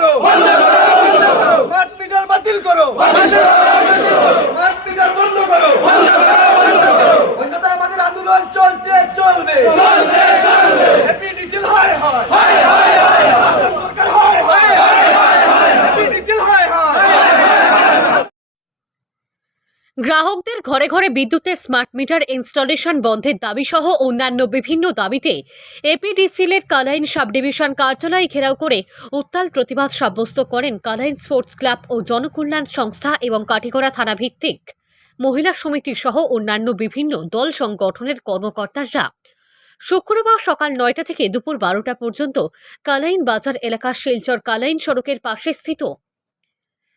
করো। Smart meter বাতিল করো। স্মার্ট মিটার বন্ধ করো। অন্যথায় আমাদের আন্দোলন চলছে চলবে হ্যাপি ডিসেল হয় হয় আসাম সরকার হয় হয় হ্যাপি ডিসেল হয় হয় গ্রাহকদের ঘরে ঘরে বিদ্যুতের স্মার্ট মিটার ইনস্টলেশন বন্ধের দাবি সহ অন্যান্য বিভিন্ন দাবিতে এপিডিসিলের কালাইন সাব ডিভিশন কার্যালয় ঘেরাও করে উত্তাল প্রতিবাদ সাব্যস্ত করেন কালাইন স্পোর্টস ক্লাব ও জনকল্যাণ সংস্থা এবং কাঠিগড়া থানা ভিত্তিক মহিলা সমিতি সহ অন্যান্য বিভিন্ন দল সংগঠনের কর্মকর্তারা শুক্রবার সকাল নয়টা থেকে দুপুর বারোটা পর্যন্ত কালাইন বাজার এলাকার শিলচর কালাইন সড়কের পাশে স্থিত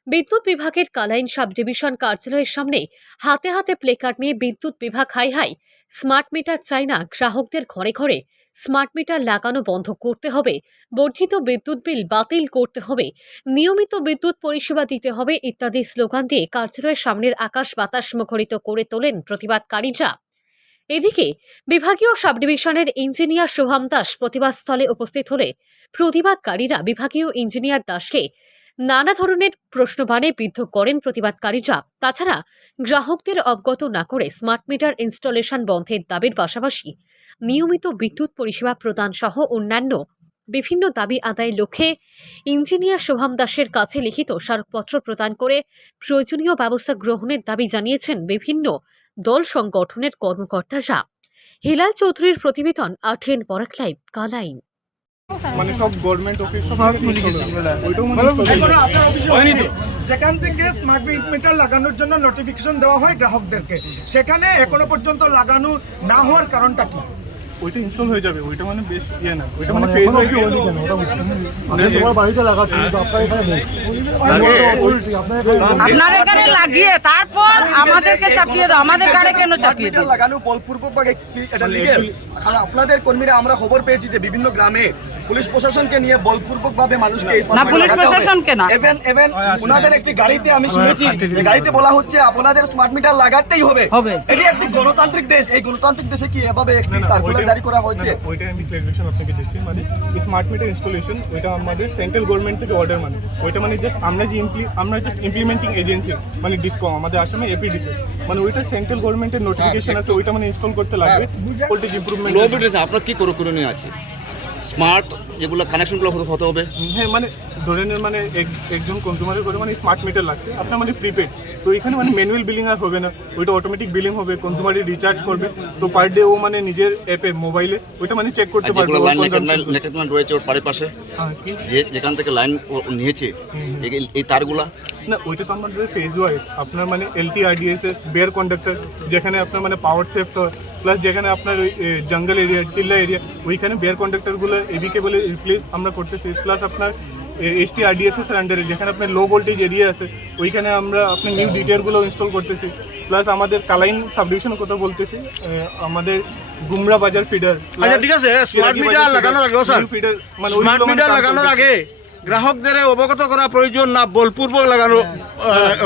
বিদ্যুৎ বিভাগের কালাইন সাব ডিভিশন কার্যালয়ের সামনে হাতে হাতে প্লেকার্ড নিয়ে বিদ্যুৎ বিভাগ হাই হাই। স্মার্ট মিটার চাই না, গ্রাহকদের ঘরে ঘরে। স্মার্ট মিটার লাগানো বন্ধ করতে হবে, বর্ধিত বিদ্যুৎ বিল বাতিল করতে হবে, নিয়মিত বিদ্যুৎ পরিষেবা দিতে হবে ইত্যাদি স্লোগান দিয়ে কার্যালয়ের সামনের আকাশ বাতাস মুখরিত করে তোলেন প্রতিবাদকারীরা। এদিকে, বিভাগীয় সাব ডিভিশনের ইঞ্জিনিয়ার শুভম দাস প্রতিবাদস্থলে উপস্থিত হলে প্রতিবাদকারীরা বিভাগীয় ইঞ্জিনিয়ার দাসকে নানা ধরনের প্রশ্নবাণে বিদ্ধ করেন প্রতিবাদকারীরা তাছাড়া, গ্রাহকদের অবগত না করে স্মার্ট মিটার ইনস্টলেশন বন্ধের দাবির পাশাপাশি নিয়মিত বিদ্যুৎ পরিষেবা প্রদান সহ অন্যান্য বিভিন্ন দাবি আদায়ের লক্ষ্যে ইঞ্জিনিয়ার শোভাম দাসের কাছে লিখিত স্মারকপত্র প্রদান করে প্রয়োজনীয় ব্যবস্থা গ্রহণের দাবি জানিয়েছেন বিভিন্ন দল সংগঠনের কর্মকর্তারা হিলাল চৌধুরীর প্রতিবেদন আঠেন বরাক লাইভ, কালাইন। মানে সব গভর্নমেন্ট অফিস সব ওইটাও মানে যেখান থেকে স্মার্ট মিটার লাগানোর জন্য নোটিফিকেশন দেওয়া হয় গ্রাহকদেরকে সেখানে এখনও পর্যন্ত লাগানো না হওয়ার কারণটা কি? ওইটা ইনস্টল হয়ে যাবে ওইটা মানে বেশ ইয়ে না ওইটা মানে ফেজ হয়ে গেল মানে তোমার বাড়িতে লাগাচ্ছি কিন্তু আপনার এখানে নেই। আপনার এখানে লাগিয়ে তারপর আমাদেরকে চাপিয়ে দাও। আমাদের গাড়ি কেন চাপিয়ে দাও লাগানো বলপূর্বক এটা লিগেল কারণ আপনাদের কর্মীরা আমরা খবর পেয়েছি যে বিভিন্ন গ্রামে পুলিশ প্রশাসনকে নিয়ে বলপূর্বক ভাবে মানুষকে না, পুলিশ প্রশাসনকে না। ইভেন ইভেন ওনাদের একটি গাড়িতে আমি শুনেছি যে গাড়িতে বলা হচ্ছে আপনাদের স্মার্ট মিটার লাগাতেই হবে। হবে। এটি একটি গণতান্ত্রিক দেশ। এই গণতান্ত্রিক দেশে কি এভাবে একটি সার্কুলার জারি করা হয়েছে। ওইটা আমি ক্লারিফিকেশন আপনাকে দিচ্ছি মানে স্মার্ট মিটার ইনস্টলেশন ওইটা আমাদের সেন্ট্রাল গভর্নমেন্ট থেকে অর্ডার মানে। ওইটা মানে জাস্ট আমরা যে ইমপ্লি আমরা জাস্ট ইমপ্লিমেন্টিং এজেন্সি মানে ডিসকম আমাদের আসামে এপিডিসি মানে ওইটা সেন্ট্রাল গভর্নমেন্টের নোটিফিকেশন আছে ওইটা মানে ইনস্টল করতে লাগবে। ভোল্টেজ ইমপ্রুভমেন্ট আপনার কি করো করণীয় আছে? স্মার্ট যেগুলো কানেকশনগুলো হতে হবে। হ্যাঁ মানে ধরে নেন মানে এক- একজন কনজিউমারের করে মানে স্মার্ট মিটার লাগছে আপনার মানে প্রিপেড তো এখানে মানে ম্যানুয়াল বিলিং আর হবে না ওইটা অটোমেটিক বিলিং হবে কনজিউমারের রিচার্জ করবে। তো পার ডে ও মানে নিজের অ্যাপে মোবাইলে ওইটা মানে চেক করতে পারবে লাইন রয়েছে ওর পাড়ে পাশে হ্যাঁ, যে যেখান থেকে লাইন নিয়েছে এই তারগুলা না ওইটা তো আমাদের ফেজ ওয়াইজ আপনার মানে এলটি আরডিএস এর বেয়ার কন্ডাক্টর যেখানে আপনার মানে পাওয়ার থেফট হয় প্লাস যেখানে আপনার জঙ্গল এরিয়া টিল্লা এরিয়া ওইখানে বেয়ার কন্ডাক্টরগুলো এবিকে বলে রিপ্লেস আমরা করতেছি প্লাস আপনার এস টি আরডিএস এর আন্ডারে যেখানে আপনার লো ভোল্টেজ এরিয়া আছে ওইখানে আমরা আপনার নিউ ডিটিআরগুলো ইনস্টল করতেছি প্লাস আমাদের কালাইন সাবডিভিশনের কথা বলতেছি আমাদের গুমরা বাজার ফিডার আচ্ছা ঠিক আছে স্মার্ট মিটার লাগানোর আগে স্যার ফিডার মানে স্মার্ট ওইগুলো মানে মিটার লাগানোর আগে গ্রাহকদের অবগত করা প্রয়োজন না বলপূর্বক লাগানো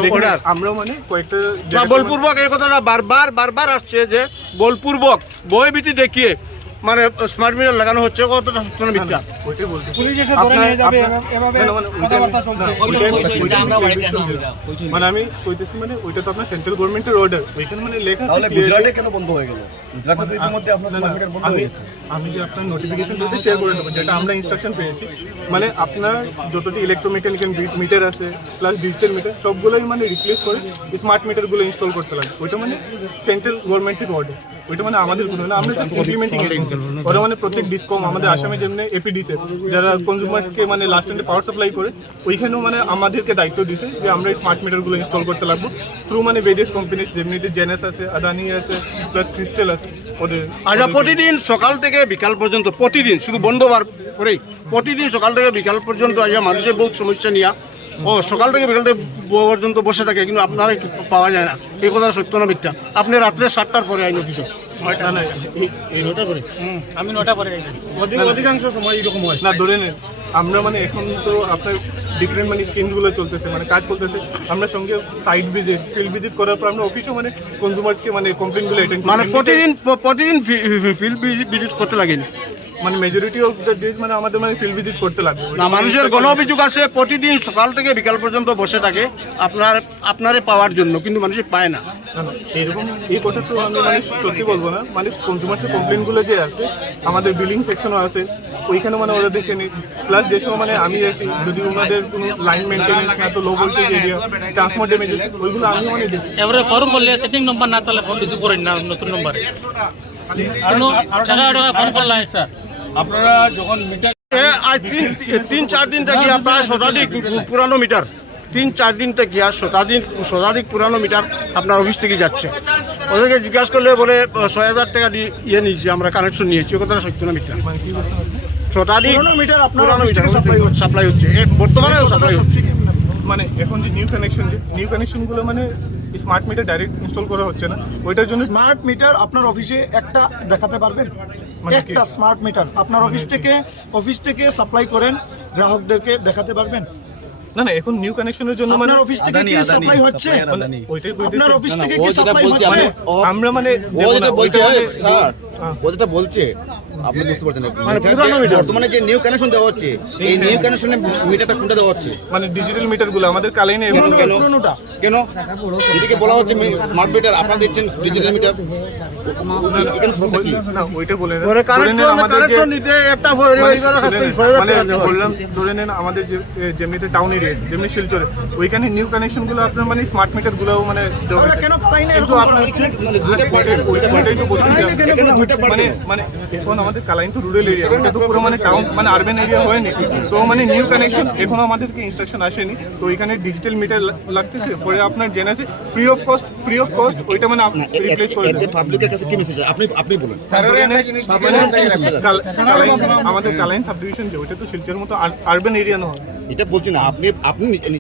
অর্ডার আমরা মানে কয়েকটা না বলপূর্বক এই কথাটা বারবার বারবার আসছে যে বলপূর্বক বইভীতি দেখিয়ে মানে স্মার্ট মিটার লাগানো হচ্ছে কতটা সূচনা মিথ্যা ওইটাই বলতেছি। পুলিশ এসে ধরে নিয়ে যাবে, এভাবে না, না, মানে কথাবার্তা চলছে। মানে আমি কইতেছি মানে ওইটা তো আপনার সেন্ট্রাল গভর্নমেন্টের অর্ডার ওইখানে মানে লেখা আছে গুজরাটে কেন বন্ধ হয়ে গেল? গুজরাটে তো ইতিমধ্যে আপনার না, না, স্মার্ট মিটার বন্ধ আমি- হয়ে গেছে। আমি যে আপনার নোটিফিকেশন যদি শেয়ার করে দেবো যেটা আমরা ইনস্ট্রাকশন পেয়েছি মানে আপনার যতটি ইলেকট্রোমেকানিক্যাল মিটার আছে প্লাস ডিজিটাল মিটার সবগুলোই মানে রিপ্লেস করে স্মার্ট মিটারগুলো ইনস্টল করতে লাগে। ওইটা মানে সেন্ট্রাল গভর্নমেন্ট থেকে অর্ডার ওইটা মানে আমাদের কোনো না আমরা ইমপ্লিমেন্টিং ওরা মানে প্রত্যেক ডিসকম আমাদের আসামে যেমনি এপিডিসে যারা কনজিউমার্সকে মানে লাস্ট এন্ডে পাওয়ার সাপ্লাই করে ওইখানেও মানে আমাদেরকে দায়িত্ব দিছে যে আমরা এই স্মার্ট মিটারগুলো ইনস্টল করতে লাগবো। থ্রু মানে ভেরিয়াস কোম্পানি যেমনিতে জেনেস আছে আদানি আছে প্লাস ক্রিস্টেল আছে ওদের আচ্ছা প্রতিদিন সকাল থেকে বিকাল পর্যন্ত প্রতিদিন শুধু বন্ধবার করেই প্রতিদিন সকাল থেকে বিকাল পর্যন্ত আইয়া মানুষের বহুত সমস্যা নিয়ে ও সকাল থেকে বিকাল থেকে পর্যন্ত বসে থাকে কিন্তু আপনারা পাওয়া যায় না। এই কথা সত্য না মিথ্যা? আপনি রাত্রে সাতটার পরে আইন অফিসে নটা। অধিকাংশ সময় এরকম হয়। না ধরে নেন আমরা মানে এখন তো আপনার ডিফারেন্ট মানে স্কিমগুলো চলতেছে মানে কাজ করতেছে। আমরা সঙ্গে সাইট ভিজিট ফিল্ড ভিজিট করার পর আমরা অফিসেও মানে কনজিউমার্সকে মানে কমপ্লেনগুলো অ্যাটেন্ড মানে প্রতিদিন প্রতিদিন ফিল্ড ভিজিট করতে লাগেনি? মানে মেজরিটি অফ দ্য ডেজ মানে আমাদের মানে ফিল্ড ভিজিট করতে লাগবে। না মানুষের গণ অভিযোগ আছে প্রতিদিন সকাল থেকে বিকাল পর্যন্ত বসে থাকে আপনার আপনারে পাওয়ার জন্য কিন্তু মানুষ পায় না। এরকম এই কথা তো আমি মানে সত্যি বলব না। মানে কনজিউমার্সের কমপ্লেনগুলো যে আছে আমাদের বিলিং সেকশনও আছে ওইখানে মানে ওরা দেখে নি। প্লাস যে সময় মানে আমি আসি যদি ওনাদের কোনো লাইন মেনটেন্স না তো low voltage area transfer damage ওইগুলো আমি মানে দেখি। এবারে ফর্ম করলে সেটিং নম্বর না তাহলে ফোন রিসিভ করেন না নতুন নম্বরে আর টাকা টাকা ফোন করলাম স্যার আপনারা যখন মিটার আজ তিন তিন চার দিন থেকে প্রায় শতাধিক পুরানো মিটার তিন চার দিন থেকে আর শতাধিক শতাধিক পুরানো মিটার আপনার অফিস থেকে যাচ্ছে। ওদেরকে জিজ্ঞাসা করলে বলে ছয় হাজার টাকা দিয়ে ইয়ে নিয়েছি আমরা কানেকশন নিয়েছি ও কথাটা সত্য না মিটার শতাধিক মিটার আপনার পুরানো মিটার সাপ্লাই হচ্ছে। বর্তমানেও সাপ্লাই হচ্ছে। মানে এখন যে নিউ কানেকশন যে নিউ কানেকশনগুলো মানে স্মার্ট মিটার ডাইরেক্ট ইনস্টল করা হচ্ছে না। ওইটার জন্য স্মার্ট মিটার আপনার অফিসে একটা দেখাতে পারবেন? মানে? একটা স্মার্ট মিটার আপনার অফিস থেকে অফিস থেকে সাপ্লাই করেন গ্রাহকদেরকে দেখাতে পারবেন। না না এখন নিউ কানেকশনের জন্য মানে অফিস থেকে কি সাপ্লাই হচ্ছে? মানে আপনার অফিস থেকে কি সাপ্লাই হচ্ছে? আমরা মানে ও যেটা বলছে মানে- স্যার। ও যেটা বলছে আপনি বুঝতে পারছেন না। মানে পুরানো বর্তমানে যে নিউ কানেকশন দেওয়া হচ্ছে এই নিউ কানেকশনে মিটারটা কোনটা দেওয়া হচ্ছে মানে ডিজিটাল মিটারগুলো আমাদের কালাইনে কেন কেন পুরোনোটা। কেন এদিকে বলা হচ্ছে স্মার্ট মিটার আপনারা দিচ্ছেন ডিজিটাল মিটার এখানে ফরকটা কি না ওইটা বলে না। ওরা ধরে কানেকশন নেন আমাদের যে- কানেকশন একটা পরিবারের কাছ থেকে ছয় হাজার মানে টাকা দেওয়া হয়। বললাম ধরে নেন আমাদের যে এ, যেমনিতে টাউন এরিয়া যেমনি শিলচরে ওইখানে নিউ কানেকশনগুলো আপনার মানে স্মার্ট মিটারগুলো মানে দেওয়া তাহলে হয়েছে। কেন কালাইনে কিন্তু এরকম আপনার মানে দুইটা পার্ট ওইটা- ওইটা- ওইটাই তো বলছি যে এখানে দুইটা পার্ট মানে মানে এখন আমাদের কালাইন তো রুরাল এরিয়া ওটা তো পুরো মানে টাউন মানে আরবান এরিয়া হয়নি। তো মানে নিউ কানেকশন এখনও আমাদেরকে ইনস্ট্রাকশন আসেনি। তো এখানে ডিজিটাল মিটার লাগতেছে পরে আপনার জেনেছে free of cost free of cost ওইটা মানে রিপ্লেস করে দেবে পাবলিকের কাছে কি মেসেজ আপনি আপনি বলেন। আমাদের কালাইন সাব ডিভিশন যে ওইটা তো মতো আরবান এরিয়া নয়। এটা বলছি না আপনি আপনি